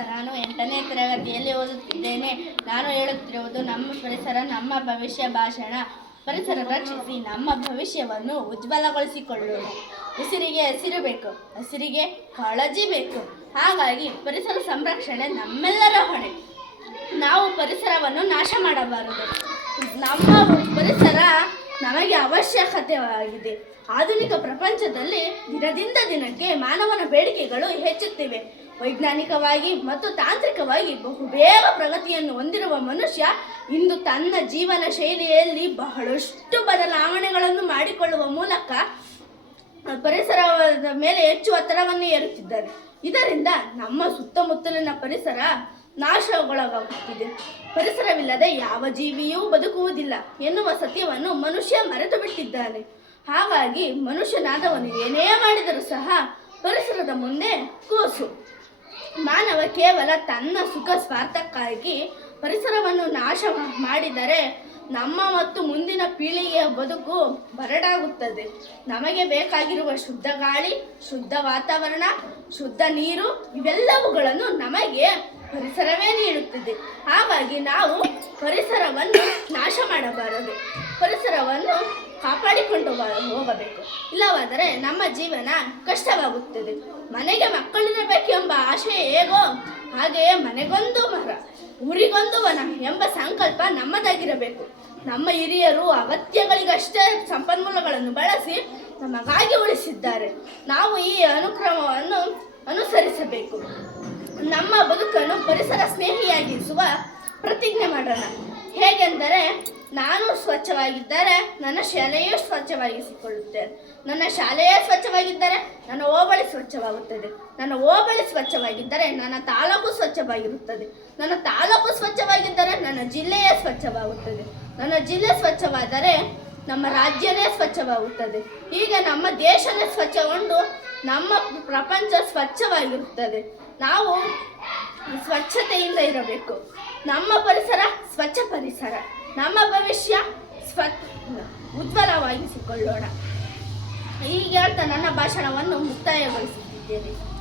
ನಾನು ಎಂಟನೇ ತರಗತಿಯಲ್ಲಿ ಓದುತ್ತಿದ್ದೇನೆ. ನಾನು ಹೇಳುತ್ತಿರುವುದು ನಮ್ಮ ಪರಿಸರ, ನಮ್ಮ ಭವಿಷ್ಯ ಭಾಷಣ. ಪರಿಸರ ರಕ್ಷಿಸಿ ನಮ್ಮ ಭವಿಷ್ಯವನ್ನು ಉಜ್ವಲಗೊಳಿಸಿಕೊಳ್ಳೋಣ. ಉಸಿರಿಗೆ ಹಸಿರು ಬೇಕು, ಹಸಿರಿಗೆ ಕಾಳಜಿ ಬೇಕು. ಹಾಗಾಗಿ ಪರಿಸರ ಸಂರಕ್ಷಣೆ ನಮ್ಮೆಲ್ಲರ ಹೊಣೆ. ನಾವು ಪರಿಸರವನ್ನು ನಾಶ ಮಾಡಬಾರದು. ನಮ್ಮ ಪರಿಸರ ನಮಗೆ ಅವಶ್ಯಕತೆಯಾಗಿದೆ ಆಧುನಿಕ ಪ್ರಪಂಚದಲ್ಲಿ ದಿನದಿಂದ ದಿನಕ್ಕೆ ಮಾನವನ ಬೇಡಿಕೆಗಳು ಹೆಚ್ಚುತ್ತಿವೆ. ವೈಜ್ಞಾನಿಕವಾಗಿ ಮತ್ತು ತಾಂತ್ರಿಕವಾಗಿ ಬಹುಬೇಗ ಪ್ರಗತಿಯನ್ನು ಹೊಂದಿರುವ ಮನುಷ್ಯ ಇಂದು ತನ್ನ ಜೀವನ ಶೈಲಿಯಲ್ಲಿ ಬಹಳಷ್ಟು ಬದಲಾವಣೆಗಳನ್ನು ಮಾಡಿಕೊಳ್ಳುವ ಮೂಲಕ ಪರಿಸರದ ಮೇಲೆ ಹೆಚ್ಚು ಒತ್ತಡವನ್ನು ಏರುತ್ತಿದ್ದಾರೆ. ಇದರಿಂದ ನಮ್ಮ ಸುತ್ತಮುತ್ತಲಿನ ಪರಿಸರ ನಾಶಗೊಳಗಾಗುತ್ತಿದೆ. ಪರಿಸರವಿಲ್ಲದೆ ಯಾವ ಜೀವಿಯೂ ಬದುಕುವುದಿಲ್ಲ ಎನ್ನುವ ಸತ್ಯವನ್ನು ಮನುಷ್ಯ ಮರೆತು ಬಿಟ್ಟಿದ್ದಾನೆ ಹಾಗಾಗಿ ಮನುಷ್ಯನಾದವನು ಏನೇ ಮಾಡಿದರೂ ಸಹ ಪರಿಸರದ ಮುಂದೆ ಕೂಸು. ಮಾನವ ಕೇವಲ ತನ್ನ ಸುಖ ಸ್ವಾರ್ಥಕ್ಕಾಗಿ ಪರಿಸರವನ್ನು ನಾಶ ಮಾಡಿದರೆ ನಮ್ಮ ಮತ್ತು ಮುಂದಿನ ಪೀಳಿಗೆಯ ಬದುಕು ಬರಡಾಗುತ್ತದೆ. ನಮಗೆ ಬೇಕಾಗಿರುವ ಶುದ್ಧ ಗಾಳಿ, ಶುದ್ಧ ವಾತಾವರಣ, ಶುದ್ಧ ನೀರು ಇವೆಲ್ಲವುಗಳನ್ನು ನಮಗೆ ಪರಿಸರವೇ ನೀಡುತ್ತದೆ ಹಾಗಾಗಿ ನಾವು ಪರಿಸರವನ್ನು ನಾಶ ಮಾಡಬಾರದು. ಪರಿಸರವನ್ನು ಕಾಪಾಡಿಕೊಂಡು ಹೋಗಬೇಕು. ಇಲ್ಲವಾದರೆ ನಮ್ಮ ಜೀವನ ಕಷ್ಟವಾಗುತ್ತದೆ. ಮನೆಗೆ ಮಕ್ಕಳಿರಬೇಕೆಂಬ ಆಶೆ ಹೇಗೋ ಹಾಗೆಯೇ ಮನೆಗೊಂದು ಮರ, ಊರಿಗೊಂದು ವನ ಎಂಬ ಸಂಕಲ್ಪ ನಮ್ಮದಾಗಿರಬೇಕು. ನಮ್ಮ ಹಿರಿಯರು ಅಗತ್ಯಗಳಿಗಷ್ಟೇ ಸಂಪನ್ಮೂಲಗಳನ್ನು ಬಳಸಿ ನಮಗಾಗಿ ಉಳಿಸಿದ್ದಾರೆ. ನಾವು ಈ ಅನುಕ್ರಮವನ್ನು ಅನುಸರಿಸಬೇಕು. ನಮ್ಮ ಬದುಕನ್ನು ಪರಿಸರ ಸ್ನೇಹಿಯಾಗಿಸುವ ಪ್ರತಿಜ್ಞೆ ಮಾಡೋಣ. ಹೇಗೆಂದರೆ, ನಾನು ಸ್ವಚ್ಛವಾಗಿದ್ದರೆ ನನ್ನ ಶಾಲೆಯೂ ಸ್ವಚ್ಛವಾಗಿಸಿಕೊಳ್ಳುತ್ತೆ. ನನ್ನ ಶಾಲೆಯೇ ಸ್ವಚ್ಛವಾಗಿದ್ದರೆ ನನ್ನ ಹೋಬಳಿ ಸ್ವಚ್ಛವಾಗುತ್ತದೆ. ನನ್ನ ಹೋಬಳಿ ಸ್ವಚ್ಛವಾಗಿದ್ದರೆ ನನ್ನ ತಾಲೂಕು ಸ್ವಚ್ಛವಾಗಿರುತ್ತದೆ. ನನ್ನ ತಾಲೂಕು ಸ್ವಚ್ಛವಾಗಿದ್ದರೆ ನನ್ನ ಜಿಲ್ಲೆಯೇ ಸ್ವಚ್ಛವಾಗುತ್ತದೆ. ನನ್ನ ಜಿಲ್ಲೆ ಸ್ವಚ್ಛವಾದರೆ ನಮ್ಮ ರಾಜ್ಯನೇ ಸ್ವಚ್ಛವಾಗುತ್ತದೆ. ಈಗ ನಮ್ಮ ದೇಶನೇ ಸ್ವಚ್ಛಗೊಂಡು ನಮ್ಮ ಪ್ರಪಂಚ ಸ್ವಚ್ಛವಾಗಿರುತ್ತದೆ. ನಾವು ಸ್ವಚ್ಛತೆಯಿಂದ ಇರಬೇಕು. ನಮ್ಮ ಪರಿಸರ ಸ್ವಚ್ಛ ಪರಿಸರ. ನಮ್ಮ ಭವಿಷ್ಯ ಸ್ವ ಉಜ್ವಲವಾಗಿಸಿಕೊಳ್ಳೋಣ ಹೀಗೆ ಹೇಳ್ತಾ ನನ್ನ ಭಾಷಣವನ್ನು ಮುಕ್ತಾಯಗೊಳಿಸುತ್ತಿದ್ದೇನೆ.